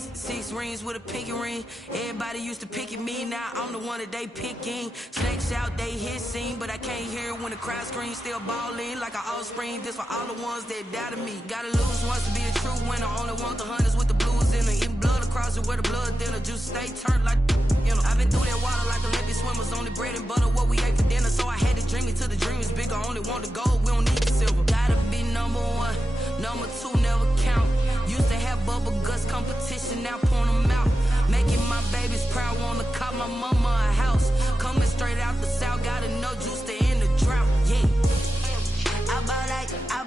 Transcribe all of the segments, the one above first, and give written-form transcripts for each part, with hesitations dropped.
jeans, 6 rings with a pinky ring. Everybody used to pick at me, now I'm the one that they picking. Snakes out, they hissing, but I can't hear when the crowd screams. Still balling like an offspring. This for all the ones that doubted me. Gotta lose once to be a true winner. Only want the hunters with the blues in it. Eating blood across it where the blood thinner. Juice stay turned like, you know. I've been through that water like Olympic swimmers. Only bread and butter, what we ate for dinner. So I had to dream it till the dream is bigger. Only want the gold, we don't need the silver. Gotta be number one, number two never count. Used to have bubble guts competition, now point them out. Making my babies proud, wanna call my mama a house. Coming straight out the south, gotta know juice to end the drought. Yeah, I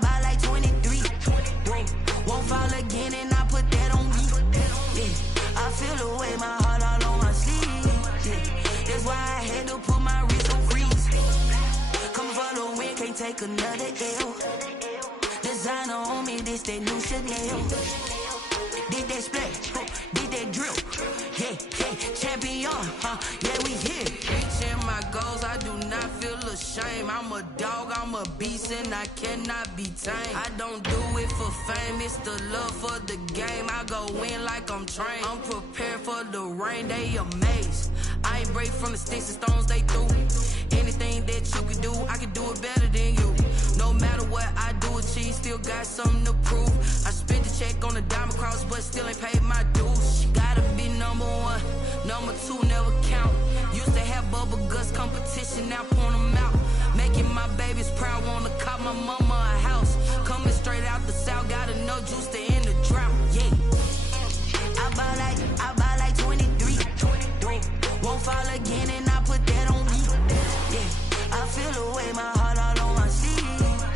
buy like 23. Won't fall again and I put that on me. Yeah, I feel the way, my heart all on my sleeve. Yeah, that's why I had to put my wrist on freeze. Coming for the win, can't take another L. Designer on me, this that new Chanel. Did that splash, did that drill. Yeah, champion, yeah, we here. Reaching my goals, I do not feel ashamed. I'm a dog, I'm a beast, and I cannot be tamed. I don't do it for fame, it's the love for the game. I go in like I'm trained. I'm prepared for the rain, they amazed. I ain't break from the sticks and stones they threw. Anything that you can do, I can do it better than you. No matter what I do, achieve, still got something to prove. I spent the check on the diamond cross, but still ain't paid my dues. Gotta be number one, number two never count. Used to have bubble guts competition, now point them out. Making my babies proud, wanna call my mama a house. Coming straight out the south, gotta know juice to end the drought. Yeah, I buy like 23. Won't fall again and I put that on me. Yeah, I feel the way, my heart all on my sleeve.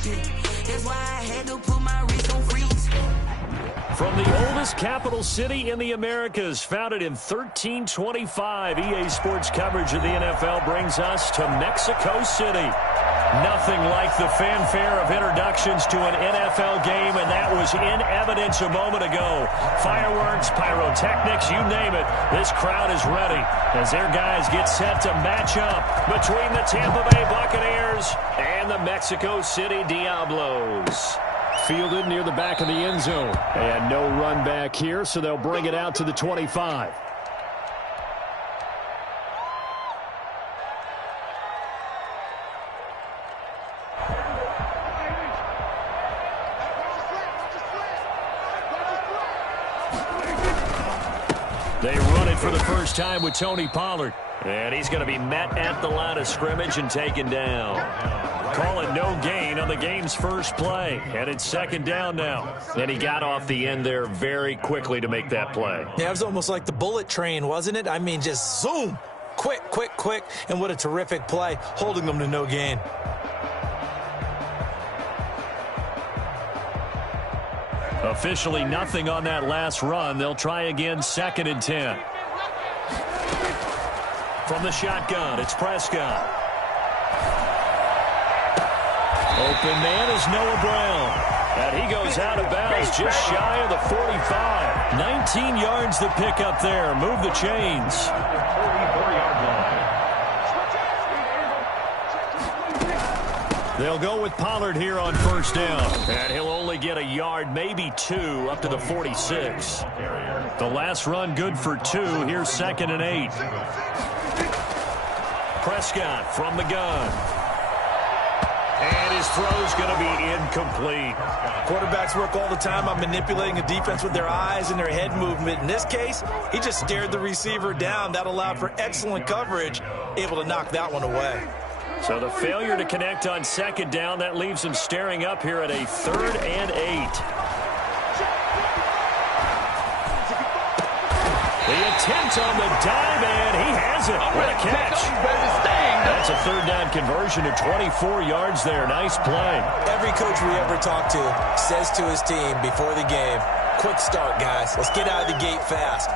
Yeah, that's why I had to put my wrist on freeze. From the oldest capital city in the Americas, founded in 1325, EA Sports coverage of the NFL brings us to Mexico City. Nothing like the fanfare of introductions to an NFL game, and that was in evidence a moment ago. Fireworks, pyrotechnics, you name it. This crowd is ready as their guys get set to match up between the Tampa Bay Buccaneers and the Mexico City Diablos. Fielded near the back of the end zone. And no run back here, so they'll bring it out to the 25. They run it for the first time with Tony Pollard. And he's going to be met at the line of scrimmage and taken down. Call it no gain on the game's first play. And it's second down now. And he got off the end there very quickly to make that play. Yeah, it was almost like the bullet train, wasn't it? I mean, just zoom. Quick. And what a terrific play, holding them to no gain. Officially nothing on that last run. They'll try again, 2nd and 10. From the shotgun, it's Prescott. Open man is Noah Brown. And he goes out of bounds just shy of the 45. 19 yards to pick up there. Move the chains. 44-yard line. They'll go with Pollard here on first down. And he'll only get a yard, maybe 2, up to the 46. The last run good for 2. Here's 2nd and 8. Prescott from the gun. And his throw's going to be incomplete. Quarterbacks work all the time on manipulating a defense with their eyes and their head movement. In this case, he just stared the receiver down. That allowed for excellent coverage, able to knock that one away. So the failure to connect on 2nd down, that leaves him staring up here at a 3rd and 8. The attempt on the dive, and he has it. What a catch. That's a 3rd down conversion to 24 yards there. Nice play. Every coach we ever talk to says to his team before the game, quick start, guys. Let's get out of the gate fast.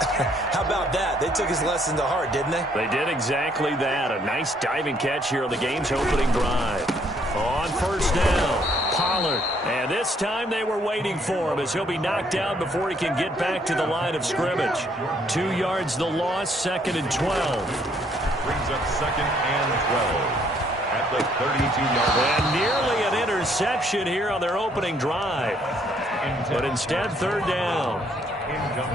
How about that? They took his lesson to heart, didn't they? They did exactly that. A nice diving catch here on the game's opening drive. On first down, Pollard. And this time they were waiting for him as he'll be knocked down before he can get back to the line of scrimmage. 2 yards the loss, 2nd and 12. Brings up 2nd and 12 at the 32-yard line. And nearly an interception here on their opening drive. But instead, 3rd down.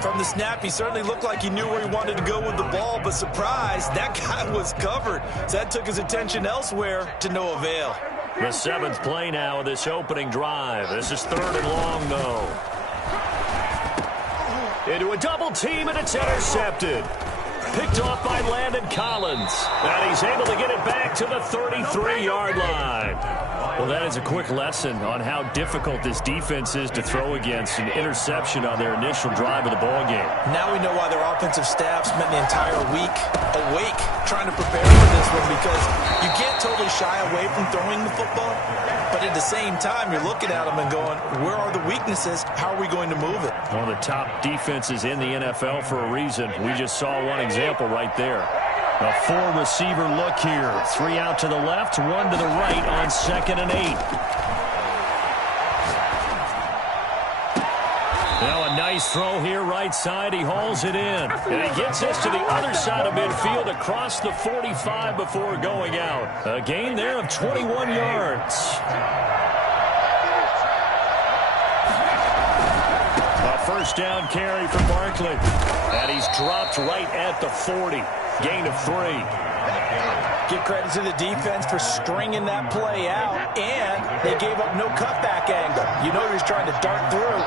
From the snap, he certainly looked like he knew where he wanted to go with the ball, but surprise, that guy was covered. So that took his attention elsewhere to no avail. The 7th play now of this opening drive. This is 3rd and long, though. Into a double team, and it's intercepted. Picked off by Landon Collins. And he's able to get it back to the 33-yard line. Well, that is a quick lesson on how difficult this defense is to throw against. An interception on their initial drive of the ballgame. Now we know why their offensive staff spent the entire week awake trying to prepare for this one, because you can't totally shy away from throwing the football. But at the same time, you're looking at them and going, where are the weaknesses? How are we going to move it? One of the top defenses in the NFL for a reason. We just saw one example right there. A 4-receiver look here. 3 out to the left, 1 to the right on 2nd and 8. Now a nice throw here right side. He hauls it in. And he gets this to the other side of midfield across the 45 before going out. A gain there of 21 yards. A first down carry for Barkley. And he's dropped right at the 40. Gain of 3. Give credit to the defense for stringing that play out, and they gave up no cutback angle. You know he was trying to dart through.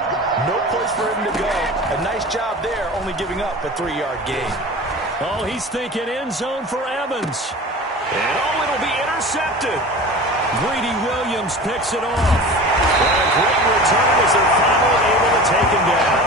No place for him to go. A nice job there, only giving up a 3-yard gain. Oh, he's thinking end zone for Evans. And oh, it'll be intercepted. Greedy Williams picks it off. And a great return as they're finally able to take him down.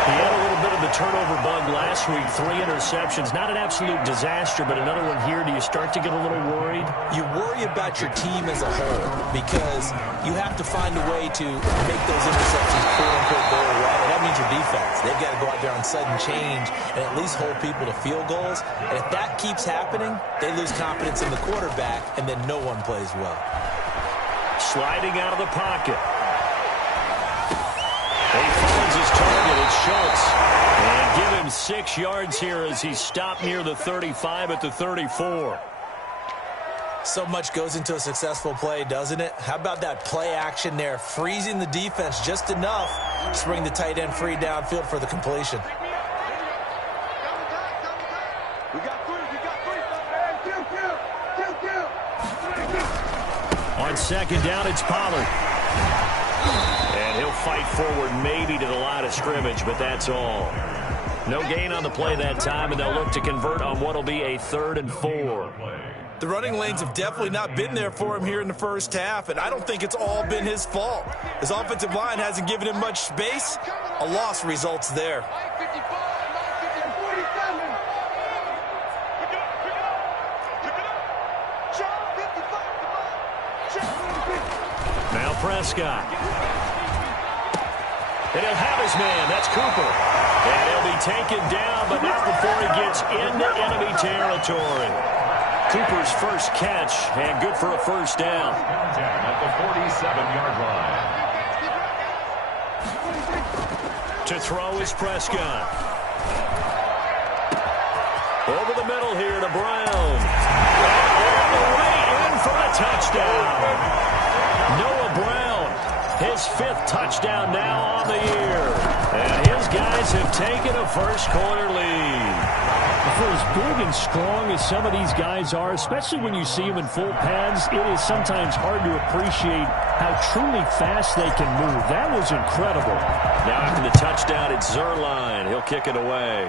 He had a little bit of the turnover bug last week. 3 interceptions. Not an absolute disaster, but another one here. Do you start to get a little worried? You worry about your team as a whole, because you have to find a way to make those interceptions quote-unquote go away. And that means your defense. They've got to go out there on sudden change and at least hold people to field goals. And if that keeps happening, they lose confidence in the quarterback, and then no one plays well. Sliding out of the pocket. He finds his target. It's Schultz. And give him 6 yards here as he stopped near the 35 at the 34. So much goes into a successful play, doesn't it? How about that play action there, freezing the defense just enough to bring the tight end free downfield for the completion. On 2nd down, it's Pollard. And he'll fight forward maybe to the line of scrimmage, but that's all. No gain on the play that time, and they'll look to convert on what will be a 3rd and 4. The running lanes have definitely not been there for him here in the first half, and I don't think it's all been his fault. His offensive line hasn't given him much space. A loss results there. Now Prescott. And he'll have his man. That's Cooper. And he'll be taken down, but not before he gets into enemy territory. Cooper's first catch, and good for a first down. At the 47-yard line. To throw is Prescott. Over the middle here to Brown. And all the way in for a touchdown. Noah Brown, his 5th touchdown now on the year. And his guys have taken a first-quarter lead. For as big and strong as some of these guys are, especially when you see them in full pads, it is sometimes hard to appreciate how truly fast they can move. That was incredible. Now after the touchdown, it's Zuerlein. He'll kick it away.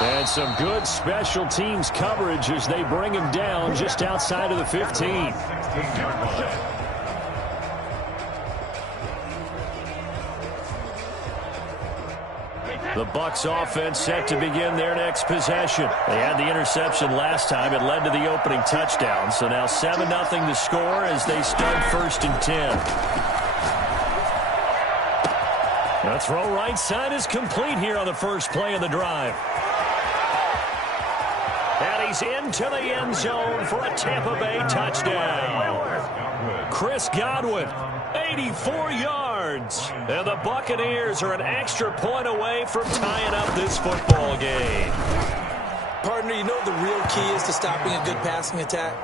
And some good special teams coverage as they bring him down just outside of the 15. The Bucs offense set to begin their next possession. They had the interception last time. It led to the opening touchdown. So now 7-0 the score as they start 1st and 10. The throw right side is complete here on the first play of the drive. And he's into the end zone for a Tampa Bay touchdown. Chris Godwin, 84 yards. And the Buccaneers are an extra point away from tying up this football game. Partner, you know what the real key is to stopping a good passing attack?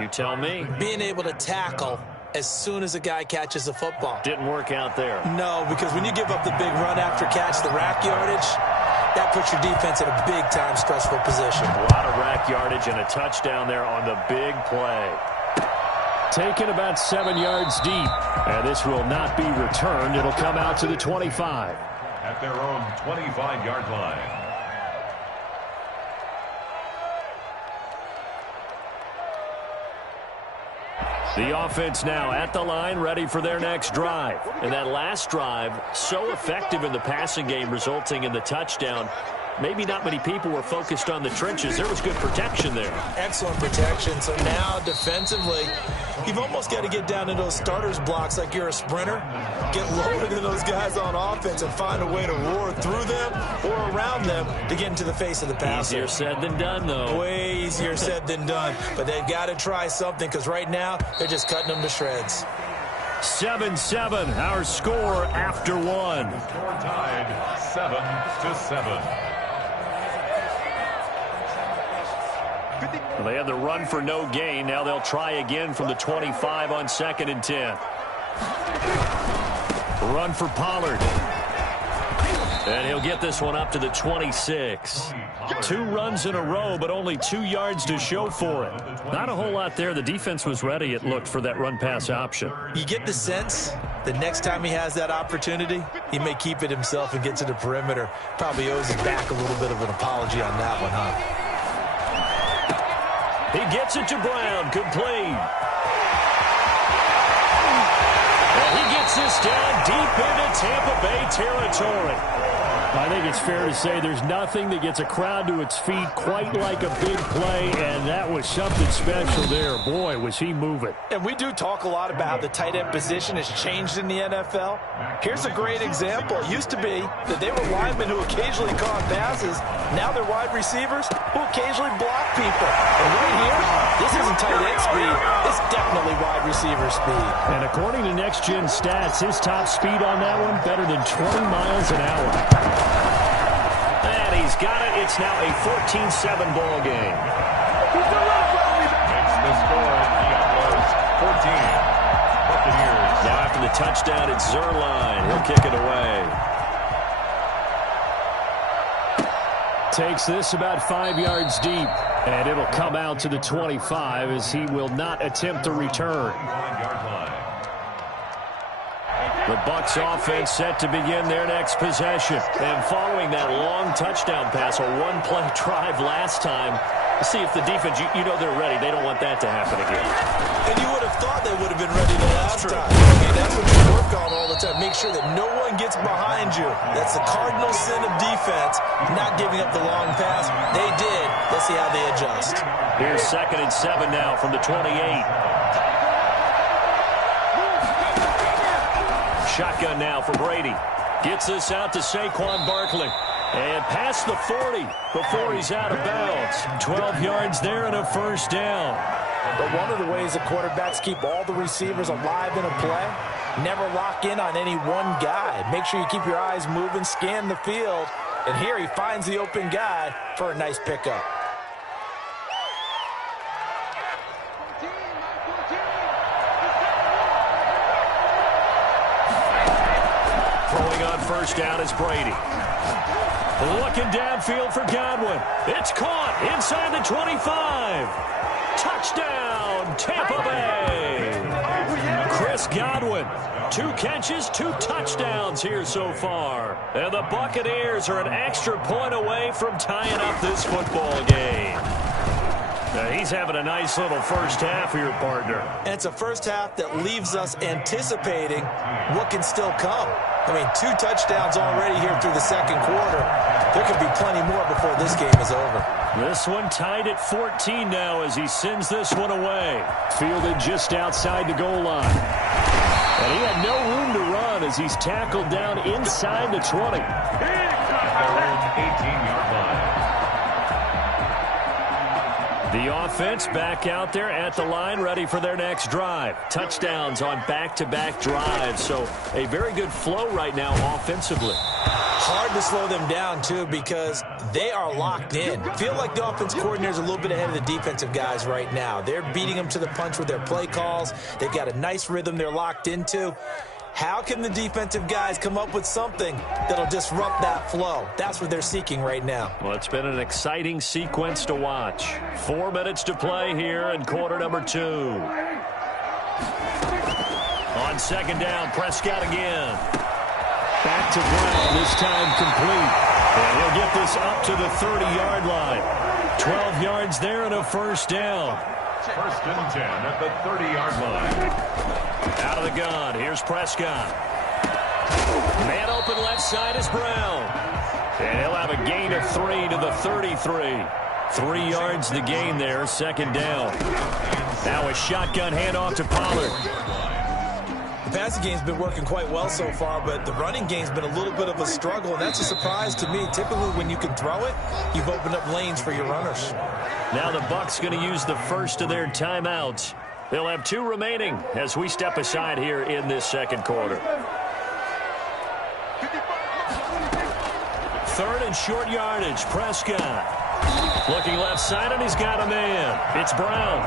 You tell me. Being able to tackle as soon as a guy catches the football. Didn't work out there. No, because when you give up the big run after catch, the rack yardage, that puts your defense in a big-time stressful position. A lot of rack yardage and a touchdown there on the big play. Taken about 7 yards deep, and this will not be returned. It'll come out to the 25. At their own 25-yard line. The offense now at the line, ready for their next drive. And that last drive, so effective in the passing game, resulting in the touchdown. Maybe not many people were focused on the trenches. There was good protection there. Excellent protection. So now, defensively, you've almost got to get down into those starters blocks like you're a sprinter. Get lower than those guys on offense and find a way to roar through them or around them to get into the face of the passer. Easier said than done, though. Way easier said than done. But they've got to try something because right now, they're just cutting them to shreds. 7-7, our score after one. Score tied 7-7. Well, they had the run for no gain. Now they'll try again from the 25 on 2nd and 10. Run for Pollard. And he'll get this one up to the 26. 2 runs in a row, but only 2 yards to show for it. Not a whole lot there. The defense was ready, it looked, for that run-pass option. You get the sense the next time he has that opportunity, he may keep it himself and get to the perimeter. Probably owes his back a little bit of an apology on that one, huh? He gets it to Brown, complete. And he gets this down deep into Tampa Bay territory. I think it's fair to say there's nothing that gets a crowd to its feet quite like a big play, and that was something special there. Boy, was he moving. And we do talk a lot about how the tight end position has changed in the NFL. Here's a great example. It used to be that they were linemen who occasionally caught passes. Now they're wide receivers who occasionally block people. And right here, this isn't tight end speed. It's definitely wide receiver speed. And according to Next Gen Stats, his top speed on that one, better than 20 miles an hour. And he's got it. It's now a 14-7 ball game. Makes the score. The Outlaws 14. Buccaneers. Now after the touchdown, it's Zuerlein. He'll kick it away. Takes this about 5 yards deep. And it'll come out to the 25 as he will not attempt to return. 5-yard line. The Bucs offense set to begin their next possession. And following that long touchdown pass, a one-play drive last time, see if the defense, you know they're ready. They don't want that to happen again. And you would have thought they would have been ready the last time. I mean, that's what you work on all the time. Make sure that no one gets behind you. That's the cardinal sin of defense, not giving up the long pass. They did. Let's see how they adjust. Here's 2nd and 7 now from the 28. Shotgun now for Brady. Gets this out to Saquon Barkley. And past the 40 before he's out of bounds. 12 yards there and a first down. But one of the ways that quarterbacks keep all the receivers alive in a play, never lock in on any one guy. Make sure you keep your eyes moving, scan the field. And here he finds the open guy for a nice pickup. Throwing on first down is Brady. Looking downfield for Godwin. It's caught inside the 25. Touchdown, Tampa Bay. Chris Godwin, 2 catches, 2 touchdowns here so far. And the Buccaneers are an extra point away from tying up this football game. Now he's having a nice little first half for your partner. And it's a first half that leaves us anticipating what can still come. I mean, 2 touchdowns already here through the second quarter. There could be plenty more before this game is over. This one tied at 14 now as he sends this one away. Fielded just outside the goal line. And he had no room to run as he's tackled down inside the 20. Their own 18-yard line. The offense back out there at the line, ready for their next drive. Touchdowns on back-to-back drives, so a very good flow right now offensively. Hard to slow them down, too, because they are locked in. Feel like the offense coordinator is a little bit ahead of the defensive guys right now. They're beating them to the punch with their play calls. They've got a nice rhythm they're locked into. How can the defensive guys come up with something that'll disrupt that flow? That's what they're seeking right now. Well, it's been an exciting sequence to watch. 4 minutes to play here in quarter number 2. On second down, Prescott again. Back to Brown, this time complete. And he'll get this up to the 30-yard line. 12 yards there and a first down. First and 10 at the 30-yard line. Out of the gun, here's Prescott. Man open left side is Brown. And he'll have a gain of 3 to the 33. 3 yards the gain there, second down. Now a shotgun handoff to Pollard. The passing game's been working quite well so far, but the running game's been a little bit of a struggle, and that's a surprise to me. Typically, when you can throw it, you've opened up lanes for your runners. Now the Bucs going to use the first of their timeouts. They'll have 2 remaining as we step aside here in this second quarter. Third and short yardage, Prescott. Looking left side, and he's got a man. It's Brown.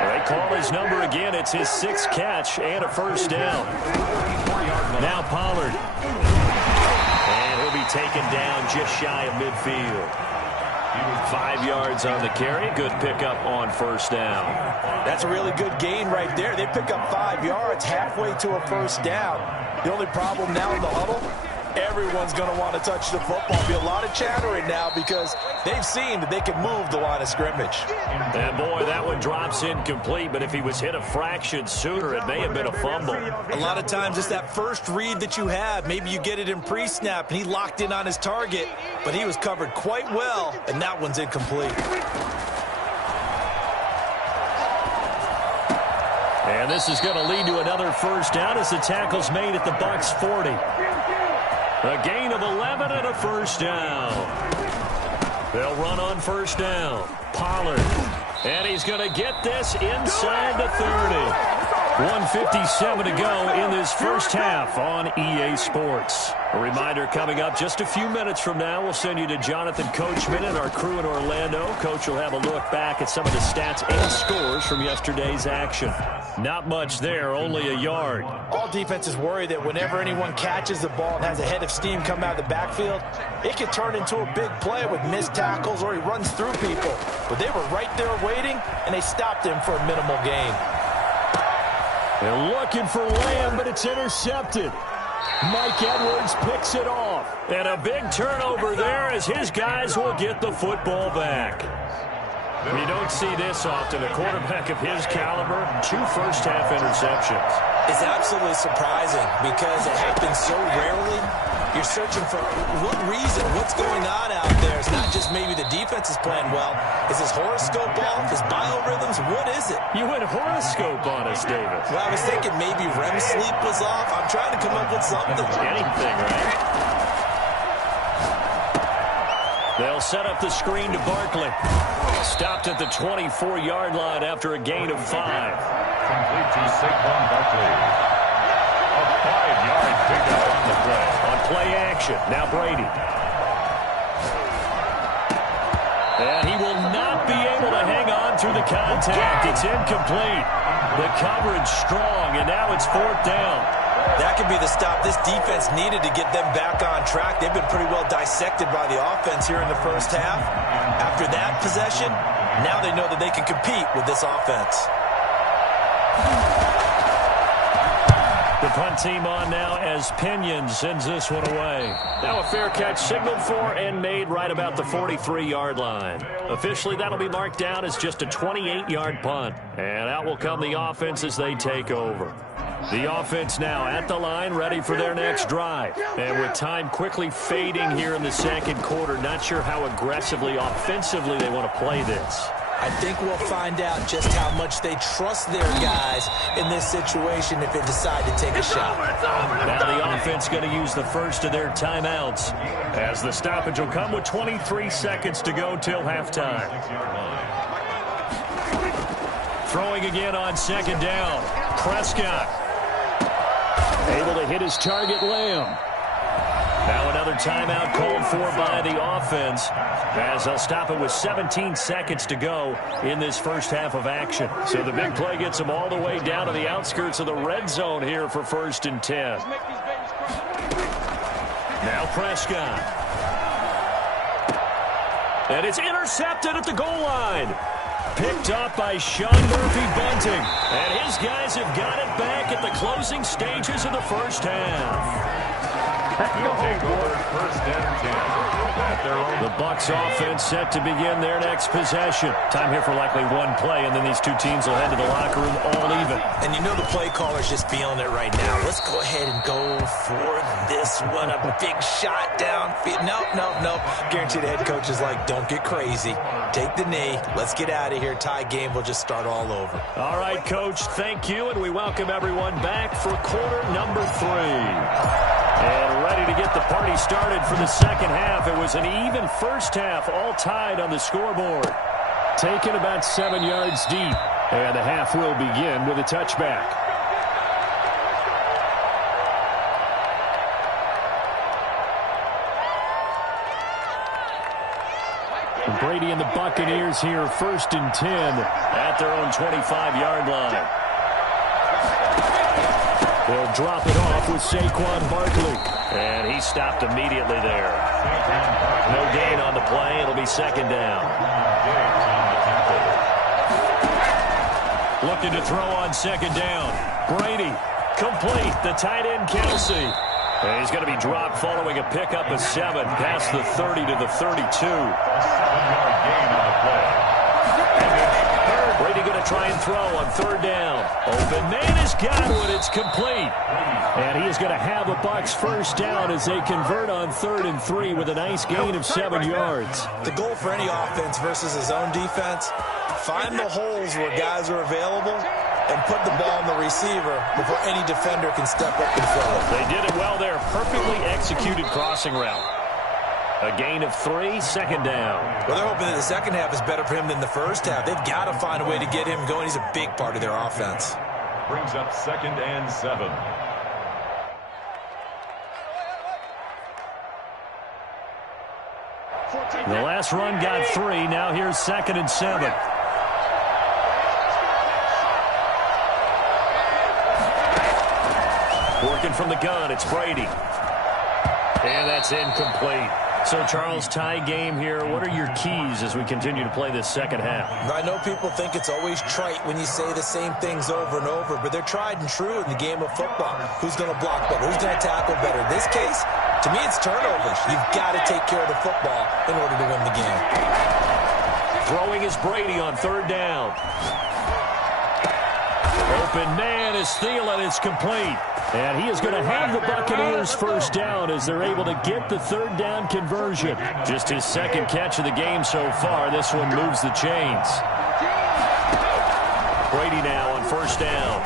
They call his number again. It's his 6th catch and a first down. Now Pollard. And he'll be taken down just shy of midfield. 5 yards on the carry. Good pickup on first down. That's a really good gain right there. They pick up 5 yards halfway to a first down. The only problem now in the huddle, everyone's going to want to touch the football. There'll be a lot of chattering now because they've seen that they can move the line of scrimmage. And boy, that one drops incomplete, but if he was hit a fraction sooner, it may have been a fumble. A lot of times it's that first read that you have. Maybe you get it in pre-snap, and he locked in on his target, but he was covered quite well, and that one's incomplete. And this is going to lead to another first down as the tackle's made at the Bucs 40. A gain of 11 and a first down. They'll run on first down. Pollard. And he's going to get this inside the 30. 1:57 to go in this first half on EA Sports. A reminder coming up just a few minutes from now, we'll send you to Jonathan Coachman and our crew in Orlando. Coach will have a look back at some of the stats and scores from yesterday's action. Not much there, only a yard. All defenses worry that whenever anyone catches the ball and has a head of steam come out of the backfield, it can turn into a big play with missed tackles or he runs through people. But they were right there waiting, and they stopped him for a minimal gain. They're looking for Lamb, but it's intercepted. Mike Edwards picks it off. And a big turnover there as his guys will get the football back. You don't see this often. A quarterback of his caliber, 2 first-half interceptions. It's absolutely surprising because it happens so rarely. You're searching for what reason, what's going on out there. It's not just maybe the defense is playing well. Is his horoscope off? His biorhythms? What is it? You went horoscope on us, David. Well, I was thinking maybe REM sleep was off. I'm trying to come up with something. Anything, right? They'll set up the screen to Barkley. Stopped at the 24-yard line after a gain of 5. Complete to Saquon Barkley. A 5-yard pickup on the play. On play action, now Brady. And he will not be able to hang on through the contact. It's incomplete. The coverage strong, and now it's 4th down. That could be the stop this defense needed to get them back on track. They've been pretty well dissected by the offense here in the first half. After that possession, now they know that they can compete with this offense. The punt team on now as Pinion sends this one away. Now a fair catch signaled for and made right about the 43-yard line. Officially, that'll be marked down as just a 28-yard punt. And out will come the offense as they take over. The offense now at the line, ready for their next drive. And with time quickly fading here in the second quarter, not sure how aggressively, offensively they want to play this. I think we'll find out just how much they trust their guys in this situation if they decide to take a shot. Now the offense going to use the first of their timeouts, as the stoppage will come with 23 seconds to go till halftime. Throwing again on second down. Prescott able to hit his target, Lamb. Now another timeout called for by the offense, as they'll stop it with 17 seconds to go in this first half of action. So the big play gets them all the way down to the outskirts of the red zone here for 1st and 10. Now Prescott. And it's intercepted at the goal line. Picked up by Sean Murphy-Bunting. And his guys have got it back at the closing stages of the first half. We'll take over 1st and 10 at their own. The Bucs offense set to begin their next possession. Time here for likely one play, and then these two teams will head to the locker room all even. And you know the play caller's just feeling it right now. Let's go ahead and go for this one. A big shot downfield. Nope. Guarantee the head coach is like, don't get crazy. Take the knee. Let's get out of here. Tie game will just start all over. All right, Coach, thank you, and we welcome everyone back for quarter number 3. And ready to get the party started for the second half. It was an even first half, all tied on the scoreboard. Taken about 7 yards deep, and the half will begin with a touchback. Brady and the Buccaneers here, 1st and 10 at their own 25-yard line. They'll drop it off with Saquon Barkley. And he stopped immediately there. No gain on the play. It'll be second down. Looking to throw on second down. Brady, complete. The tight end, Kelsey. And he's going to be dropped following a pickup of 7 past the 30 to the 32. 7-yard gain on the play. Brady going to try and throw on 3rd down. Open man is Godwin. It's complete. And he is going to have the Bucs first down as they convert on 3rd and 3 with a nice gain of 7 yards. The goal for any offense versus his own defense, find the holes where guys are available and put the ball on the receiver before any defender can step up and throw it. They did it well there. Perfectly executed crossing route. A gain of 3, second down. Well, they're hoping that the second half is better for him than the first half. They've got to find a way to get him going. He's a big part of their offense. Brings up 2nd and 7. The last run got 3. Now here's 2nd and 7. Working from the gun, it's Brady. And that's incomplete. So, Charles, tie game here. What are your keys as we continue to play this second half? I know people think it's always trite when you say the same things over and over, but they're tried and true in the game of football. Who's going to block better? Who's going to tackle better? In this case, to me, it's turnovers. You've got to take care of the football in order to win the game. Throwing is Brady on 3rd down. Open man is Thielen. It's complete. And he is going to have the Buccaneers first down as they're able to get the 3rd down conversion. Just his 2nd catch of the game so far. This one moves the chains. Brady now on 1st down.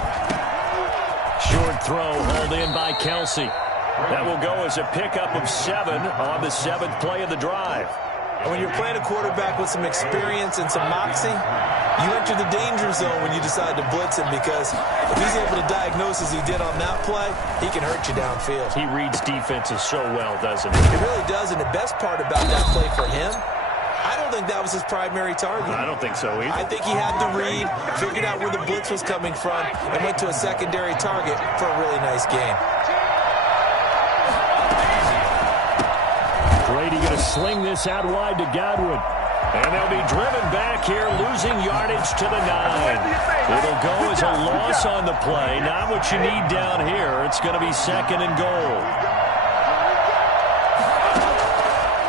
Short throw hauled in by Kelsey. That will go as a pickup of 7 on the 7th play of the drive. And when you're playing a quarterback with some experience and some moxie, you enter the danger zone when you decide to blitz him, because if he's able to diagnose as he did on that play, he can hurt you downfield. He reads defenses so well, doesn't he? He really does, and the best part about that play for him, I don't think that was his primary target. I don't think so either. I think he had the read, figured out where the blitz was coming from, and went to a secondary target for a really nice gain. Brady going to sling this out wide to Godwin. And they'll be driven back here, losing yardage to the 9. It'll go as a loss on the play. Not what you need down here. It's going to be 2nd and goal.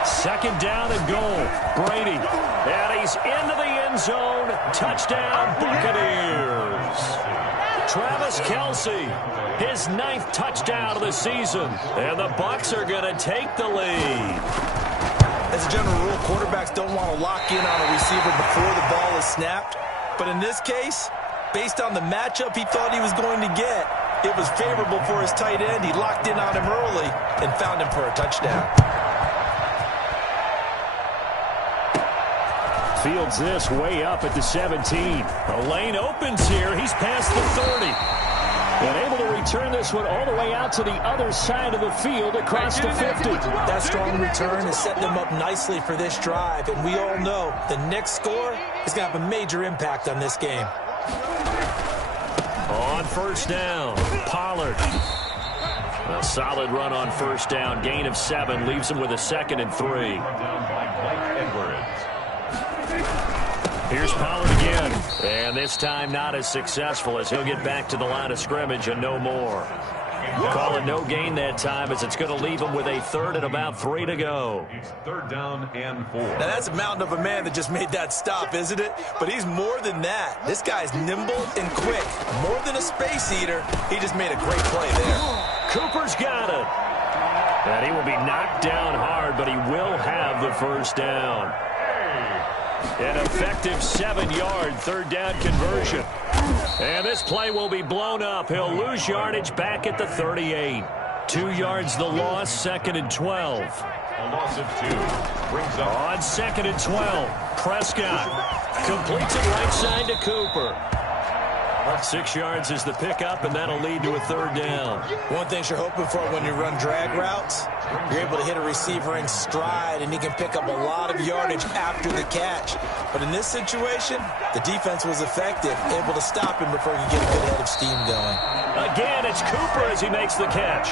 2nd down and goal. Brady. And he's into the end zone. Touchdown, Buccaneers. Travis Kelce, his 9th touchdown of the season. And the Bucs are going to take the lead. As a general rule, quarterbacks don't want to lock in on a receiver before the ball is snapped. But in this case, based on the matchup he thought he was going to get, it was favorable for his tight end. He locked in on him early and found him for a touchdown. Fields this way up at the 17. A lane opens here. He's past the 30. And able to return this one all the way out to the other side of the field across the 50. That strong return has set them up nicely for this drive. And we all know the next score is going to have a major impact on this game. On first down, Pollard. A solid run on first down. Gain of 7 leaves him with a 2nd and 3. Down by Mike Edwards. Here's Pollard again. And this time not as successful as he'll get back to the line of scrimmage and no more. Call it no gain that time as it's going to leave him with a 3rd and about 3 to go. It's 3rd down and 4. Now, that's a mountain of a man that just made that stop, isn't it? But he's more than that. This guy's nimble and quick. More than a space eater, he just made a great play there. Cooper's got it. And he will be knocked down hard, but he will have the first down. An effective 7-yard 3rd down conversion. And this play will be blown up. He'll lose yardage back at the 38. 2 yards the loss, 2nd and 12. A loss of 2. Brings up On 2nd and 12, Prescott completes it right side to Cooper. 6 yards is the pickup, and that'll lead to a 3rd down. One thing you're hoping for when you run drag routes, you're able to hit a receiver in stride, and he can pick up a lot of yardage after the catch. But in this situation, the defense was effective, able to stop him before he could get a good head of steam going. Again, it's Cooper as he makes the catch.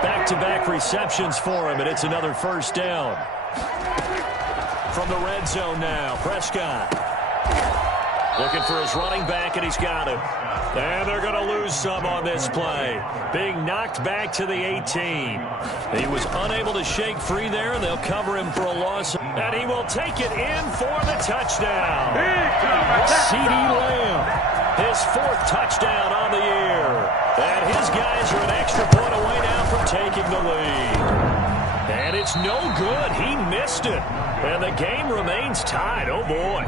Back-to-back receptions for him, and it's another first down. From the red zone now, Prescott. Looking for his running back, and he's got him. And they're going to lose some on this play. Being knocked back to the 18. He was unable to shake free there, and they'll cover him for a loss. And he will take it in for the touchdown. CeeDee Lamb, his 4th touchdown on the year. And his guys are an extra point away now from taking the lead. And it's no good. He missed it. And the game remains tied. Oh, boy.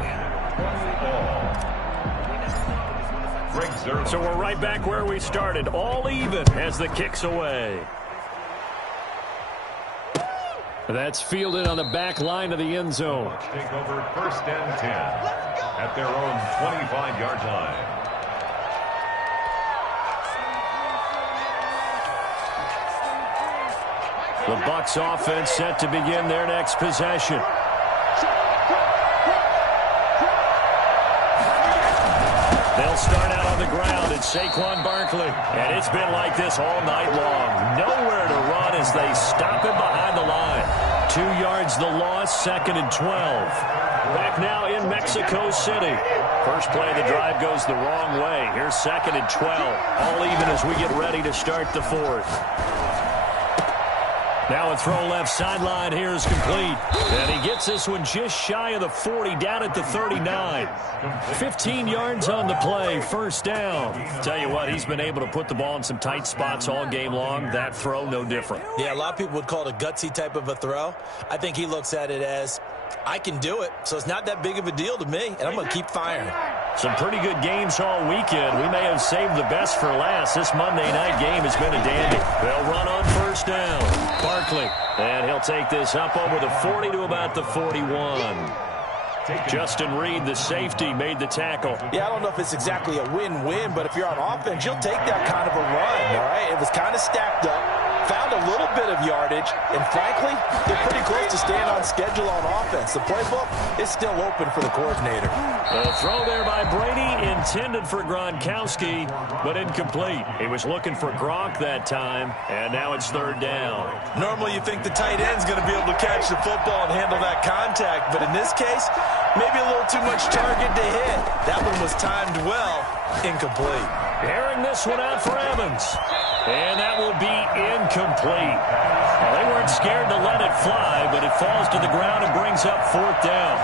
So we're right back where we started, all even as the kick's away. That's fielded on the back line of the end zone. take over 1st and 10 at their own 25-yard line. The Bucs offense set to begin their next possession. They'll start out on the ground at Saquon Barkley. And it's been like this all night long. Nowhere to run as they stop him behind the line. 2 yards the loss, 2nd and 12. Back now in Mexico City. First play of the drive goes the wrong way. Here's 2nd and 12. All even as we get ready to start the 4th. Now a throw left sideline here is complete. And he gets this one just shy of the 40, down at the 39. 15 yards on the play, first down. Tell you what, he's been able to put the ball in some tight spots all game long. That throw, no different. Yeah, a lot of people would call it a gutsy type of a throw. I think he looks at it as, I can do it, so it's not that big of a deal to me, and I'm going to keep firing. Some pretty good games all weekend. We may have saved the best for last. This Monday night game has been a dandy. They'll run on first down. Barkley, and he'll take this up over the 40 to about the 41. Justin Reed, the safety, made the tackle. Yeah, I don't know if it's exactly a win-win, but if you're on offense, you'll take that kind of a run, all right? It was kind of stacked up, found a little bit of yardage, and frankly, they're pretty close to staying on schedule on offense. The playbook is still open for the coordinator. A throw there by Brady, intended for Gronkowski, but incomplete. He was looking for Gronk that time, and now it's 3rd down. Normally you think the tight end's going to be able to catch the football and handle that contact, but in this case, maybe a little too much target to hit. That one was timed well, incomplete. Airing this one out for Evans. And that will be incomplete. Well, they weren't scared to let it fly, but it falls to the ground and brings up 4th down.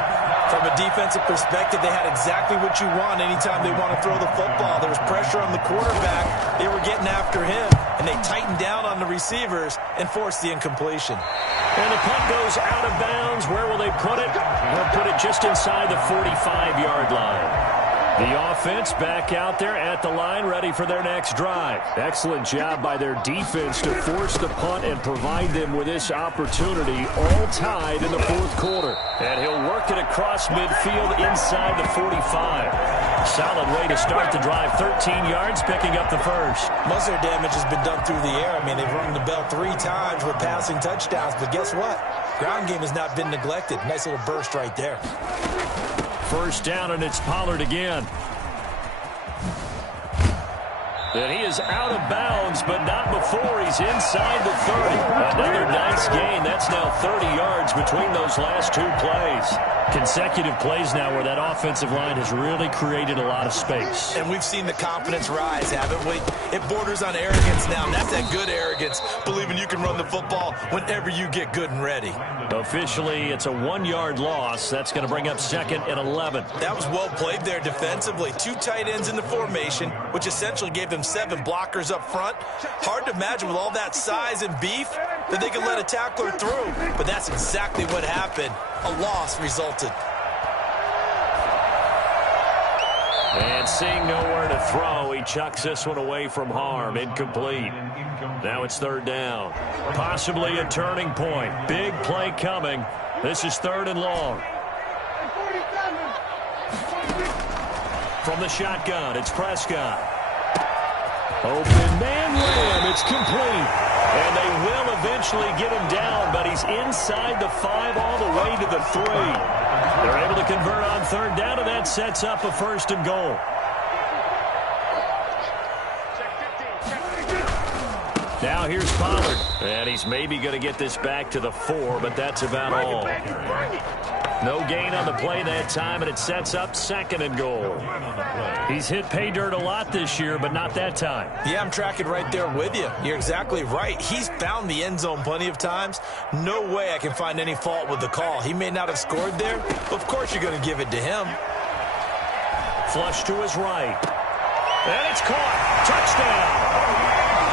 From a defensive perspective, they had exactly what you want anytime they want to throw the football. There was pressure on the quarterback. They were getting after him, and they tightened down on the receivers and forced the incompletion. And the punt goes out of bounds. Where will they put it? They'll put it just inside the 45-yard line. The offense back out there at the line, ready for their next drive. Excellent job by their defense to force the punt and provide them with this opportunity, all tied in the fourth quarter. And he'll work it across midfield inside the 45. Solid way to start the drive. 13 yards, picking up the first. Most of their damage has been done through the air. I mean, they've rung the bell 3 times with passing touchdowns, but guess what? Ground game has not been neglected. Nice little burst right there. First down, and it's Pollard again. And he is out of bounds, but not before he's inside the 30. Another nice gain. That's now 30 yards between those last 2 plays. Consecutive plays now where that offensive line has really created a lot of space. And we've seen the confidence rise, haven't we? It borders on arrogance now, and that's that good arrogance, believing you can run the football whenever you get good and ready. Officially, it's a 1-yard loss. That's going to bring up second and 11. That was well played there defensively. 2 tight ends in the formation, which essentially gave them 7 blockers up front. Hard to imagine with all that size and beef that they could let a tackler through. But that's exactly what happened. A loss resulted. And seeing nowhere to throw, he chucks this one away from harm. Incomplete. Now it's third down. Possibly a turning point. Big play coming. This is 3rd and long. From the shotgun, it's Prescott. Open man lamb. It's complete. And they will eventually get him down, but he's inside the 5 all the way to the 3. They're able to convert on 3rd down, and that sets up a 1st and goal. Now here's Pollard. And he's maybe going to get this back to the 4, but that's about all. No gain on the play that time, and it sets up 2nd and goal. He's hit pay dirt a lot this year, but not that time. Yeah, I'm tracking right there with you. You're exactly right. He's found the end zone plenty of times. No way I can find any fault with the call. He may not have scored there, but of course you're going to give it to him. Flush to his right. And it's caught. Touchdown.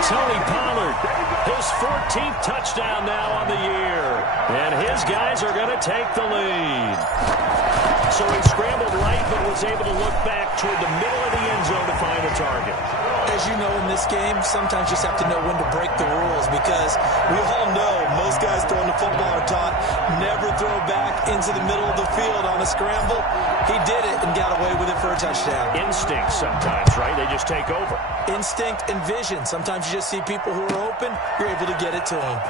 Tony Pollard, his 14th touchdown now on the year. And his guys are going to take the lead. So he scrambled right, but was able to look back toward the middle of the end zone to find a target. As you know, in this game, sometimes you just have to know when to break the rules, because we all know most guys throwing the football are taught never throw back into the middle of the field on a scramble. He did it and got away with it for a touchdown. Instinct sometimes, right? They just take over. Instinct and vision. Sometimes you just see people who are open, you're able to get it to them.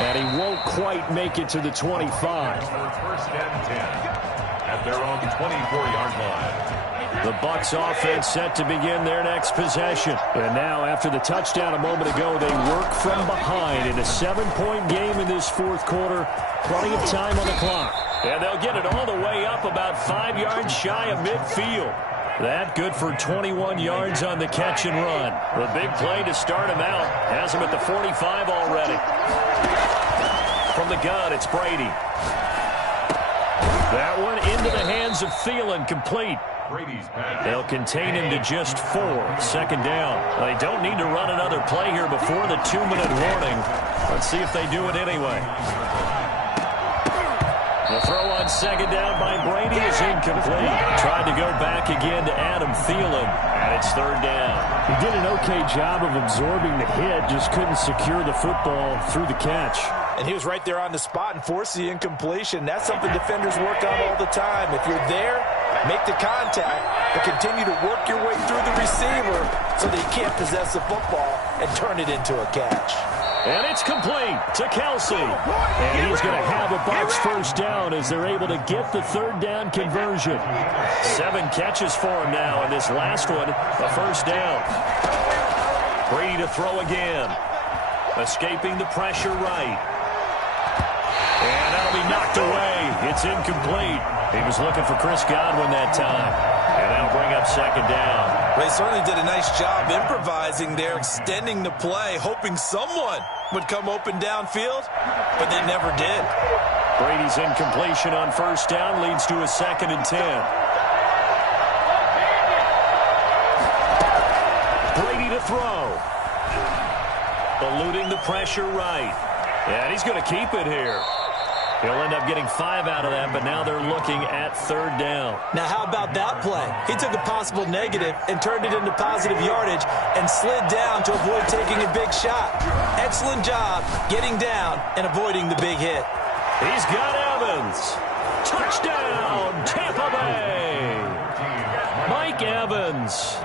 And he won't quite make it to the 25. First and 10 at their own 24-yard line. The Bucs offense set to begin their next possession. And now, after the touchdown a moment ago, they work from behind in a 7-point game in this 4th quarter. Plenty of time on the clock. And they'll get it all the way up about 5 yards shy of midfield. That good for 21 yards on the catch and run. The big play to start him out. Has him at the 45 already. From the gun, it's Brady. That one into the hands of Thielen, complete. They'll contain him to just 4. 2nd down. They don't need to run another play here before the 2-minute warning. Let's see if they do it anyway. The throw on 2nd down by Brady is incomplete. Tried to go back again to Adam Thielen, and it's 3rd down. He did an okay job of absorbing the hit, just couldn't secure the football through the catch. And he was right there on the spot and forced the incompletion. That's something defenders work on all the time. If you're there, make the contact, but continue to work your way through the receiver so that he can't possess the football and turn it into a catch. And it's complete to Kelsey. And he's going to have a Bucs 1st down as they're able to get the 3rd down conversion. 7 catches for him now, and this last one, a 1st down. Brady to throw again. Escaping the pressure right. And that'll be knocked away. It's incomplete. He was looking for Chris Godwin that time. And that'll bring up 2nd down. They certainly did a nice job improvising there, extending the play, hoping someone would come open downfield, but they never did. Brady's incompletion on first down leads to a 2nd and 10. Brady to throw. Eluding the pressure right. And he's going to keep it here. He'll end up getting 5 out of that, but now they're looking at 3rd down. Now, how about that play? He took a possible negative and turned it into positive yardage and slid down to avoid taking a big shot. Excellent job getting down and avoiding the big hit. He's got Evans. Touchdown, Tampa Bay. Mike Evans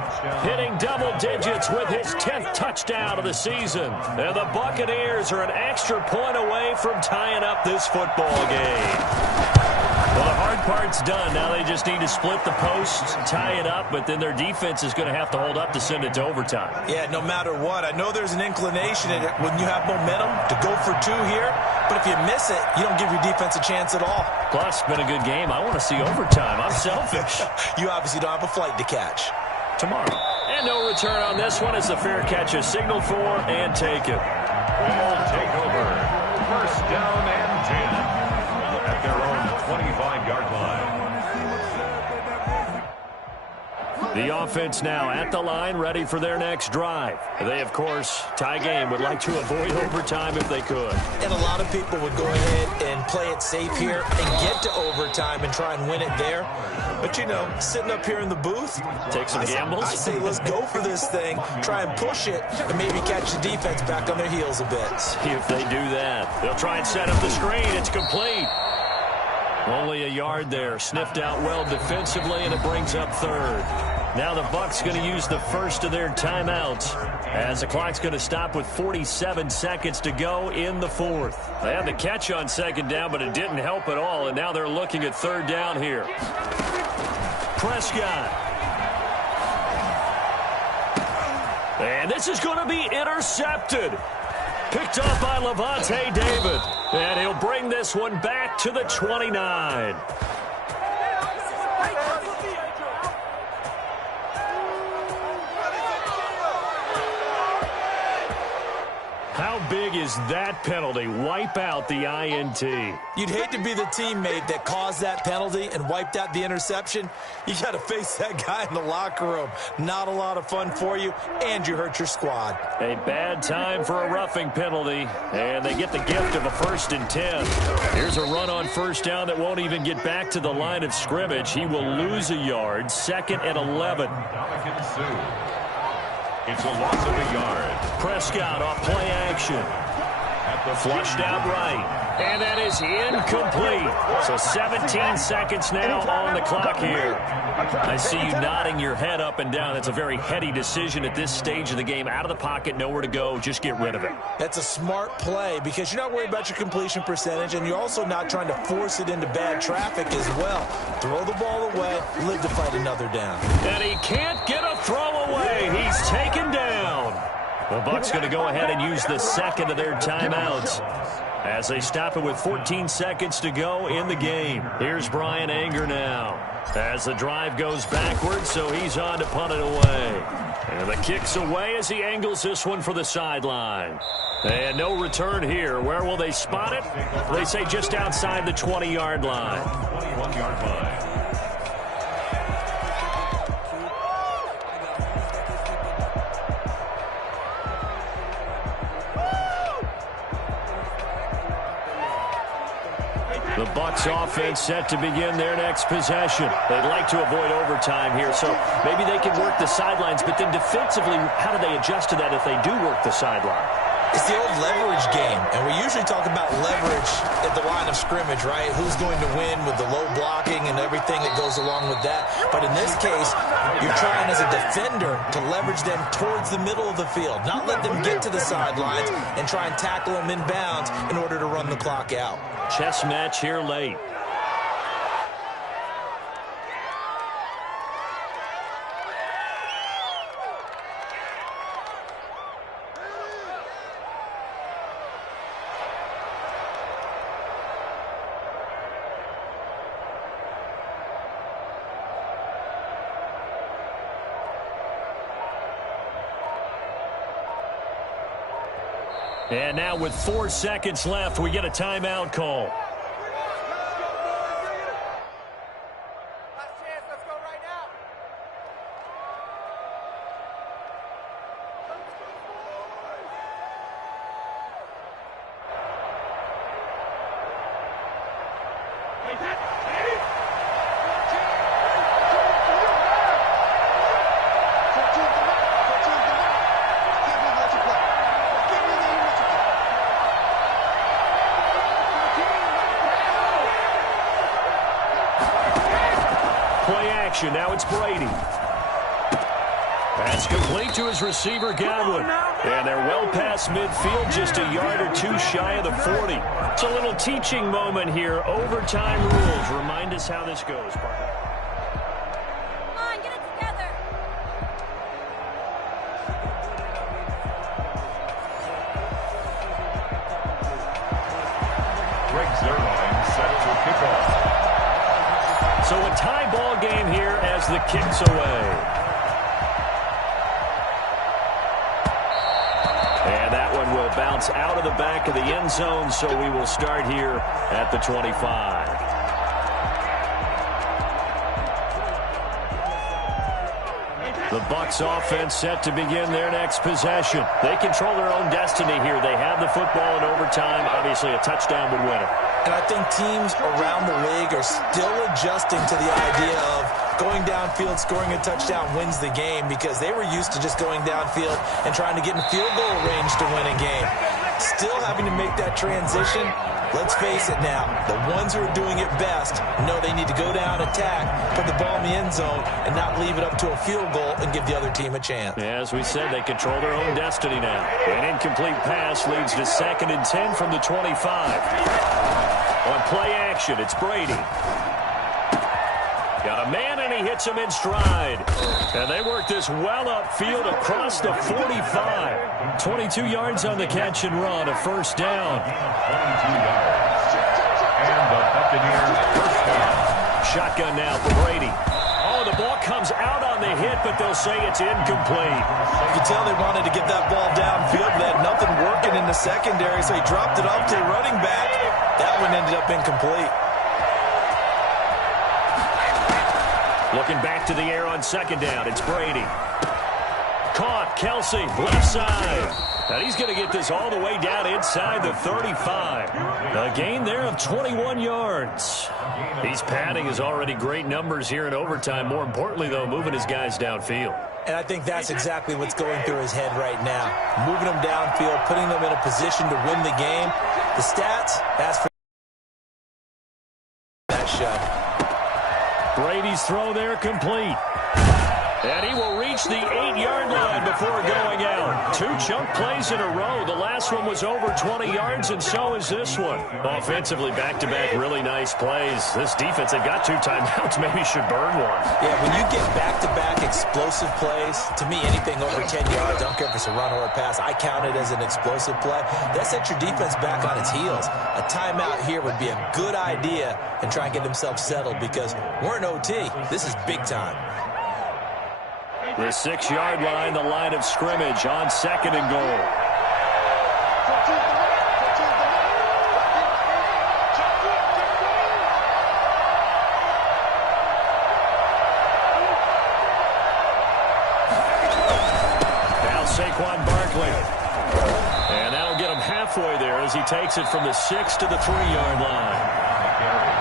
hitting double digits with his 10th touchdown of the season. And the Buccaneers are an extra point away from tying up this football game. Well, the hard part's done. Now they just need to split the posts, tie it up, but then their defense is going to have to hold up to send it to overtime. Yeah, no matter what. I know there's an inclination in it when you have momentum to go for 2 here, but if you miss it, you don't give your defense a chance at all. Plus, it's been a good game. I want to see overtime. I'm selfish. You obviously don't have a flight to catch. Tomorrow. And no return on this one as the fair catch is signaled for and taken. Will take over. 1st down and 10 at their own 25-yard line. The offense now at the line, ready for their next drive. They, of course, tie game, would like to avoid overtime if they could. And a lot of people would go ahead and play it safe here and get to overtime and try and win it there. But, you know, sitting up here in the booth, take some gambles. I say let's go for this thing, try and push it, and maybe catch the defense back on their heels a bit. See if they do that. They'll try and set up the screen. It's complete. Only a yard there. Sniffed out well defensively, and it brings up 3rd. Now the Bucs going to use the first of their timeouts as the clock's going to stop with 47 seconds to go in the 4th. They had the catch on 2nd down, but it didn't help at all, and now they're looking at 3rd down here. Prescott. And this is going to be intercepted. Picked off by Lavonte David. And he'll bring this one back to the 29. How big is that penalty? Wipe out the INT. You'd hate to be the teammate that caused that penalty and wiped out the interception. You got to face that guy in the locker room. Not a lot of fun for you, and you hurt your squad. A bad time for a roughing penalty, and they get the gift of a 1st and 10. Here's a run on 1st down that won't even get back to the line of scrimmage. He will lose a yard. 2nd and 11. It's a loss of a yard. Prescott off play action. Flushed out right. And that is incomplete. So 17 seconds now on the clock here. I see you nodding your head up and down. That's a very heady decision at this stage of the game. Out of the pocket, nowhere to go. Just get rid of it. That's a smart play because you're not worried about your completion percentage, and you're also not trying to force it into bad traffic as well. Throw the ball away, live to fight another down. And he can't get a throw away. He's taken down. The Bucs going to go ahead and use the 2nd of their timeouts as they stop it with 14 seconds to go in the game. Here's Brian Anger now as the drive goes backwards, so he's on to punt it away. And the kick's away as he angles this one for the sideline. And no return here. Where will they spot it? They say just outside the 20-yard line. 21-yard line. The Bucs offense set to begin their next possession. They'd like to avoid overtime here, so maybe they can work the sidelines, but then defensively, how do they adjust to that if they do work the sideline? It's the old leverage game, and we usually talk about leverage at the line of scrimmage, right? Who's going to win with the low blocking and everything that goes along with that. But in this case, you're trying as a defender to leverage them towards the middle of the field, not let them get to the sidelines and try and tackle them inbounds in order to run the clock out. Chess match here late. And now with 4 seconds left, we get a timeout call. action. Now it's Brady. That's complete to his receiver, Godwin. And they're well past midfield, just a yard or two shy of the 40. It's a little teaching moment here. Overtime rules. Remind us how this goes, partner. Come on, get it together. Greg Zuerlein set to kick off. So a tie ball game here as the kick's away. And that one will bounce out of the back of the end zone, so we will start here at the 25. The Bucs offense set to begin their next possession. They control their own destiny here. They have the football in overtime. Obviously, a touchdown would win it. And I think teams around the league are still adjusting to the idea of going downfield, scoring a touchdown wins the game, because they were used to just going downfield and trying to get in field goal range to win a game. Still having to make that transition. Let's face it now, the ones who are doing it best know they need to go down, attack, put the ball in the end zone, and not leave it up to a field goal and give the other team a chance. Yeah, as we said, they control their own destiny now. An incomplete pass leads to 2nd and 10 from the 25. On play action, it's Brady. Got a man, and he hits him in stride. And they work this well upfield across the 45. 22 yards on the catch and run, a first down. 22 yards. And the Buccaneers first down. Shotgun now for Brady. Oh, the ball comes out on the hit, but they'll say it's incomplete. You can tell they wanted to get that ball downfield, but they had nothing working in the secondary, so he dropped it off to the running back. That one ended up incomplete. Looking back to the air on 2nd down, it's Brady. Caught, Kelsey, left side. And he's going to get this all the way down inside the 35. A gain there of 21 yards. He's padding his already great numbers here in overtime. More importantly, though, moving his guys downfield. And I think that's exactly what's going through his head right now. Moving them downfield, putting them in a position to win the game. The stats, that's for that shot. Brady's throw there complete. And he will reach the 8-yard line before going out. 2 chunk plays in a row. The last one was over 20 yards, and so is this one. Offensively, back-to-back, really nice plays. This defense, they've got 2 timeouts, maybe should burn one. Yeah, when you get back-to-back explosive plays, to me, anything over 10 yards, I don't care if it's a run or a pass, I count it as an explosive play. That sets your defense back on its heels. A timeout here would be a good idea, and try and get themselves settled, because we're in OT. This is big time. The 6-yard line, the line of scrimmage on 2nd and goal. Now Saquon Barkley. And that'll get him halfway there as he takes it from the 6 to the 3-yard line.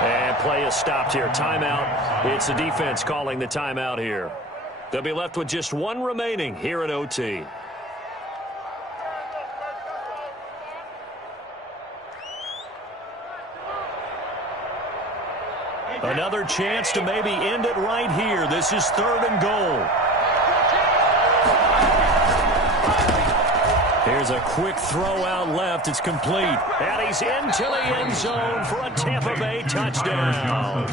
And play is stopped here. Timeout. It's the defense calling the timeout here. They'll be left with just 1 remaining here in OT. Another chance to maybe end it right here. This is 3rd and goal. Here's a quick throw out left. It's complete. And he's into the end zone for a Tampa Bay touchdown.